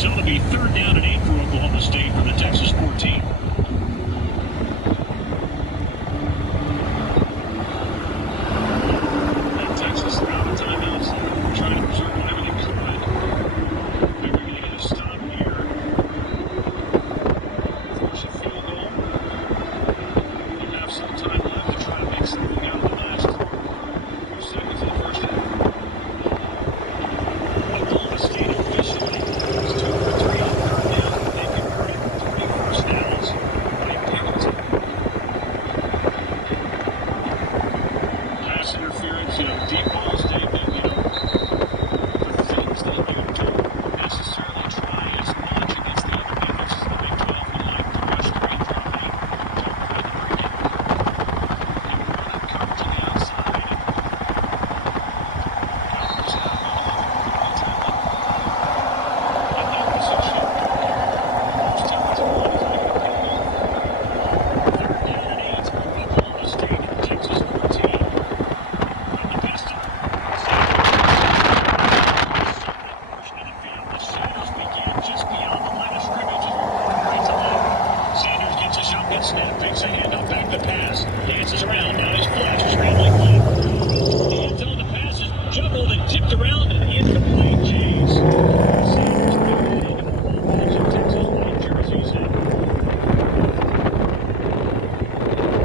So it'll be 3rd down and 8 for Oklahoma State from the Texas 14. And Texas out of timeouts, trying to preserve whatever they could. They're going to get a stop here. Force a field goal. You have some time left to try to make something out of the last few seconds of the first half. Oklahoma State officially is 2 for 3 on 3rd down. They converted 3 first downs by penalty. Pass interference, deep balls, Dave, the things that you don't necessarily try as much against the other defenses in the Big 12. We like to rush straight dropping, don't try to bring in and run up coverage on the outside. Cowboys have snap, fakes a handoff, back to pass, dances around, now he's flash, scrambling left. The end zone, the pass is juggled and tipped around and incomplete. Jays. Sanders buried into the walls of Texas white jerseys. And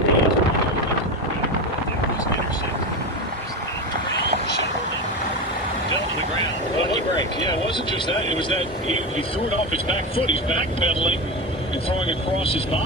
he is one of the quarterback that was intercepted. He's knocked around, shoveled, and fell to the ground. Lucky break. Yeah, it wasn't just that. It was that he threw it off his back foot. He's backpedaling and throwing across his body.